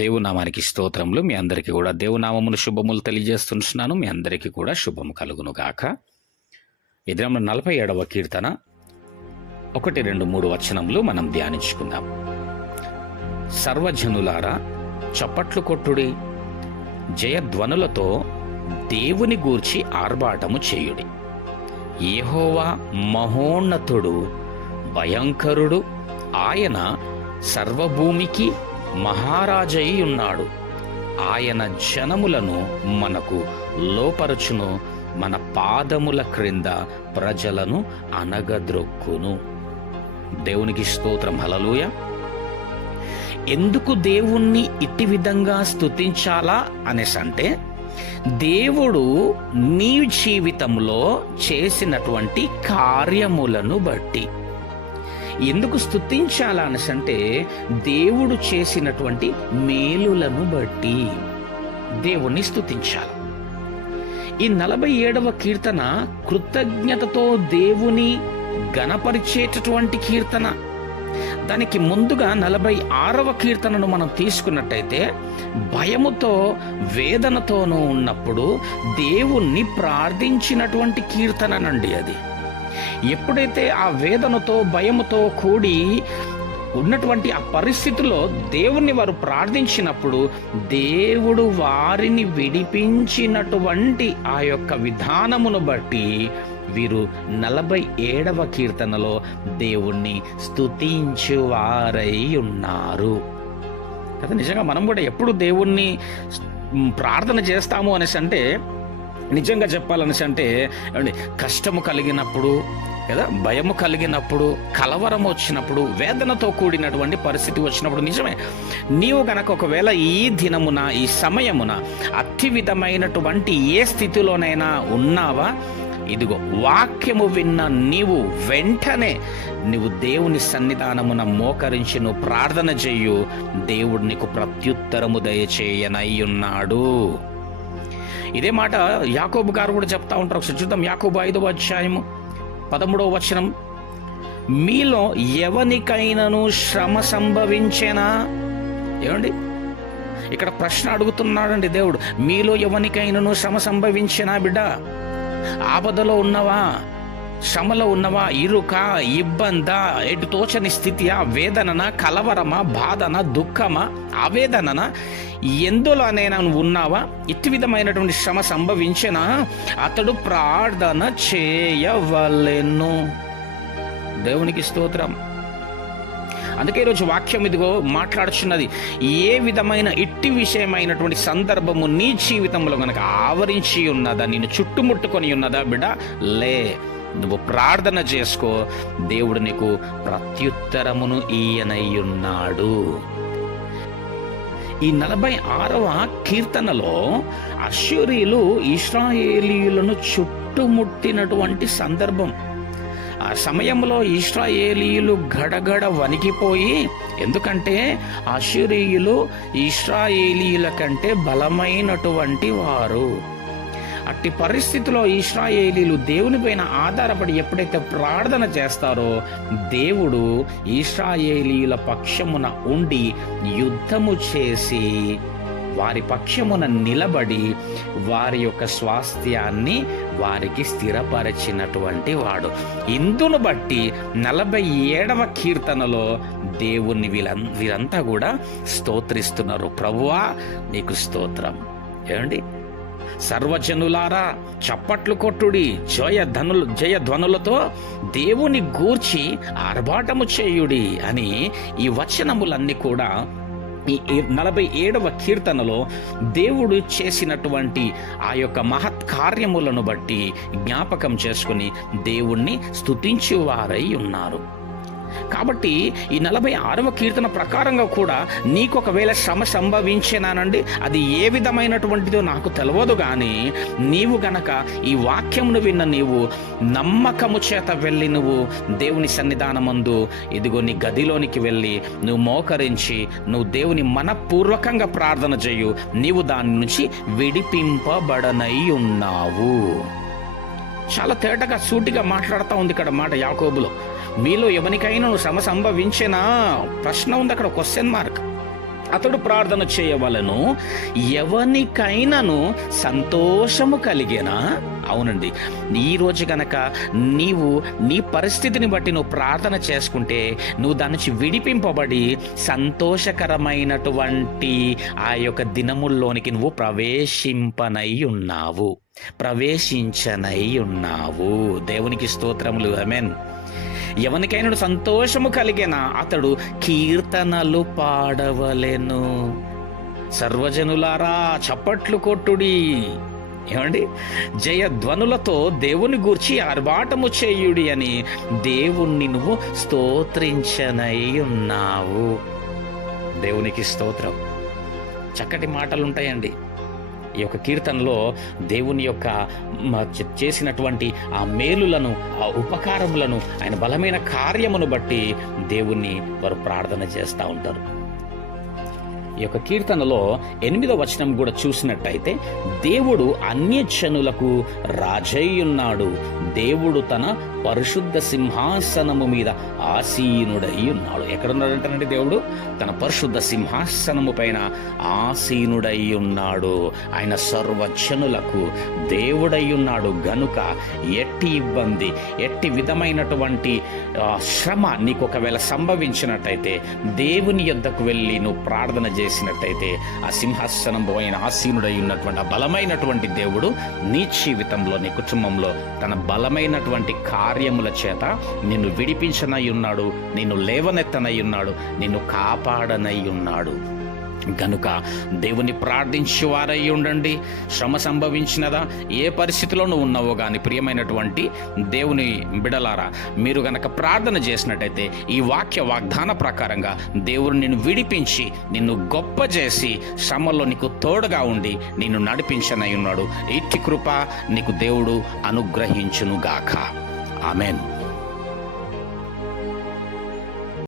దేవునామానికి స్తోత్రములు. మీ అందరికీ కూడా దేవునామమును శుభములు తెలియజేస్తున్నాను. మీ అందరికీ కూడా శుభము కలుగును గాక. ఈ దినం 47వ కీర్తన 1, 2, 3 వచనములు మనం ధ్యానించుకుందాం. సర్వజనులారా చప్పట్లు కొట్టుడి, జయధ్వనులతో దేవుని గూర్చి ఆర్భాటము చేయుడి. యెహోవా మహోన్నతుడు, భయంకరుడు, ఆయన సర్వభూమికి మహారాజై ఉన్నాడు. ఆయన జనములను మనకు లోపరచును, మన పాదముల క్రింద ప్రజలను అనగద్రొక్కును. దేవునికి స్తోత్రం. హల్లెలూయా. ఎందుకు దేవుణ్ణి ఇట్టి విధంగా స్తుతించాలా అనేసంటే, దేవుడు నీ జీవితంలో చేసినటువంటి కార్యములను బట్టి. ఎందుకు స్తుతించాలా అనేసంటే, దేవుడు చేసినటువంటి మేలులను బట్టి దేవుణ్ణి స్తుతించాలి. ఈ 47వ కీర్తన కృతజ్ఞతతో దేవుని గణపరిచేటటువంటి కీర్తన. దానికి ముందుగా 46వ కీర్తనను మనం తీసుకున్నట్టయితే, భయముతో వేదనతోనూ ఉన్నప్పుడు దేవుణ్ణి ప్రార్థించినటువంటి కీర్తననండి అది. ఎప్పుడైతే ఆ వేదనతో భయముతో కూడి ఉన్నటువంటి ఆ పరిస్థితుల్లో దేవుణ్ణి వారు ప్రార్థించినప్పుడు దేవుడు వారిని విడిపించినటువంటి ఆ యొక్క విధానమును బట్టి వీరు 47వ కీర్తనలో దేవుణ్ణి స్తుతించువారై ఉన్నారు కదా. నిజంగా మనం కూడా ఎప్పుడు దేవుణ్ణి ప్రార్థన చేస్తాము అనేసి అంటే, నిజంగా చెప్పాలనేసి అంటే, కష్టము కలిగినప్పుడు కదా, భయము కలిగినప్పుడు, కలవరం వచ్చినప్పుడు, వేదనతో కూడినటువంటి పరిస్థితి వచ్చినప్పుడు, నిజమే నీవు గనక ఒకవేళ ఈ దినమున ఈ సమయమున అతి విధమైనటువంటి ఏ స్థితిలోనైనా ఉన్నావా, ఇదిగో వాక్యము విన్న నీవు వెంటనే నీవు దేవుని సన్నిధానమున మోకరించి నువ్వు ప్రార్థన చెయ్యు. దేవుడు నీకు ప్రత్యుత్తరము దయచేయనయ్యున్నాడు. ఇదే మాట యాకోబు గారు కూడా చెప్తా ఉంటారు. ఒకసారి చూద్దాం. యాకోబు 5వ అధ్యాయము 13వ వచనం. మీలో ఎవనికైనాను శ్రమ సంభవించేనా? ఏమండి, ఇక్కడ ప్రశ్న అడుగుతున్నాడండి దేవుడు. మీలో ఎవనికైనాను శ్రమ సంభవించేనా? బిడ్డ, ఆపదలో ఉన్నవా, శ్రమలో ఉన్నవా, ఇరుక, ఇబ్బంద, ఎటు తోచని స్థితియా, వేదననా, కలవరమా, బాధన, దుఃఖమా, ఆవేదననా, ఎందులోనైనా ఉన్నావా? ఇట్టి విధమైనటువంటి శ్రమ సంభవించినా అతడు ప్రార్థన చేయవలెను. దేవునికి స్తోత్రం. అందుకే ఈరోజు వాక్యం ఇదిగో మాట్లాడుచున్నది. ఏ విధమైన ఇట్టి విషయమైనటువంటి సందర్భము నీ జీవితంలో గనక ఆవరించి ఉన్నదా, నిన్ను చుట్టుముట్టుకొని ఉన్నదా బిడ్డ, లే, నువ్వు ప్రార్థన చేసుకో. దేవుడు నీకు ప్రత్యుత్తరమును ఈయనయ్యున్నాడు. ఈ 46వ కీర్తనలో అష్షూరీయులు ఇశ్రాయేలీయులను చుట్టుముట్టినటువంటి సందర్భం. ఆ సమయంలో ఇశ్రాయేలీయులు గడగడ వణికిపోయి, ఎందుకంటే అష్షూరీయులు ఇశ్రాయేలీయుల కంటే బలమైనటువంటి వారు. అట్టి పరిస్థితిలో ఇశ్రాయేలీయులు దేవుని పైన ఆధారపడి ఎప్పుడైతే ప్రార్థన చేస్తారో, దేవుడు ఇశ్రాయేలీయుల పక్షమున ఉండి యుద్ధము చేసి వారి పక్షమున నిలబడి వారి యొక్క స్వాస్థ్యాన్ని వారికి స్థిరపరిచినటువంటి వాడు. ఇందును బట్టి 47వ కీర్తనలో దేవుణ్ణి వీరంతా కూడా స్తోత్రిస్తున్నారు. ప్రభువా నీకు స్తోత్రం. ఏమండి, సర్వజనులారా చప్పట్లు కొట్టుడి, జయధ్వనులతో దేవుని గూర్చి ఆర్భాటము చేయుడి అని ఈ వచనములన్నీ కూడా ఈ 47వ కీర్తనలో దేవుడు చేసినటువంటి ఆ యొక్క మహత్ కార్యములను బట్టి జ్ఞాపకం చేసుకుని దేవుణ్ణి స్తుతించువారై ఉన్నారు. కాబట్టి ఈ 46వ కీర్తన ప్రకారంగా కూడా నీకు ఒకవేళ శ్రమ సంభవించేనానండి, అది ఏ విధమైనటువంటిదో నాకు తెలియదు, కానీ నీవు గనక ఈ వాక్యమును విన్న నీవు నమ్మకము చేత వెళ్ళి నువ్వు దేవుని సన్నిధానమందు ఇదిగో నీ గదిలోనికి వెళ్ళి నువ్వు మోకరించి నువ్వు దేవుని మనపూర్వకంగా ప్రార్థన చేయు. నీవు దాని నుంచి విడిపింపబడనై ఉన్నావు. చాలా తేటగా సూటిగా మాట్లాడుతూ ఉంది ఇక్కడ మాట యాకోబులో. మీలో ఎవరికైనా శ్రమ సంభవించేనా? ప్రశ్న ఉంది అక్కడ, క్వశ్చన్ మార్క్. అతడు ప్రార్థన చేయవలెను, ఎవనికైనాను సంతోషము కలిగేనా. అవునండి, ఈరోజు గనక నీవు నీ పరిస్థితిని బట్టి నువ్వు ప్రార్థన చేసుకుంటే నువ్వు దాని నుంచి విడిపింపబడి సంతోషకరమైనటువంటి ఆ యొక్క దినముల్లోనికి నువ్వు ప్రవేశించనై ఉన్నావు. దేవునికి స్తోత్రములు. ఆమేన్. ఎవనికైనా సంతోషము కలిగిన అతడు కీర్తనలు పాడవలెను. సర్వజనులారా చప్పట్లు కొట్టుడి. ఏమండి, జయధ్వనులతో దేవుని గూర్చి ఆర్భాటము చేయుడి అని దేవుణ్ణి నువ్వు స్తోత్రించనై ఉన్నావు. దేవునికి స్తోత్రం. చక్కటి మాటలు ఉంటాయండి ఈ యొక్క కీర్తనలో. దేవుని యొక్క చేసినటువంటి ఆ మేలులను, ఆ ఉపకారములను, ఆయన బలమైన కార్యమును బట్టి దేవుణ్ణి వారు ప్రార్థన చేస్తూ ఉంటారు. ఈ యొక్క కీర్తనలో 8వ వచనం కూడా చూసినట్టయితే, దేవుడు అన్యజనులకు రాజయ్యున్నాడు, దేవుడు తన పరిశుద్ధ సింహాసనము మీద ఆసీనుడై ఉన్నాడు. ఎక్కడున్నాడంటానండి? దేవుడు తన పరిశుద్ధ సింహాసనము పైన ఆసీనుడై ఉన్నాడు. ఆయన సర్వజనులకు దేవుడై ఉన్నాడు గనుక ఎట్టి ఇబ్బంది, ఎట్టి విధమైనటువంటి శ్రమ నీకు ఒకవేళ సంభవించినట్టయితే దేవుని యొద్దకు వెళ్ళి నువ్వు ప్రార్థన చేసినట్టయితే ఆ సింహాసనం పైన ఆసీనుడై ఉన్నటువంటి ఆ బలమైనటువంటి దేవుడు నీ జీవితంలో, నీ కుటుంబంలో తన బలమైనటువంటి కార్యముల చేత నిన్ను విడిపించనై ఉన్నాడు, నిన్ను లేవనెత్తనై ఉన్నాడు, నిన్ను కాపాడనై ఉన్నాడు. గనుక దేవుని ప్రార్థించి వారై ఉండండి. శ్రమ సంభవించినదా, ఏ పరిస్థితిలో నువ్వు ఉన్నావో కానీ ప్రియమైనటువంటి దేవుని బిడలారా, మీరు గనక ప్రార్థన చేసినట్టయితే ఈ వాగ్దాన ప్రకారంగా దేవుడు నిన్ను విడిపించి నిన్ను గొప్ప చేసి శ్రమలో నీకు తోడుగా ఉండి నిన్ను నడిపించనై ఉన్నాడు. ఇట్టి కృప నీకు దేవుడు అనుగ్రహించునుగాక. ఆమెన్.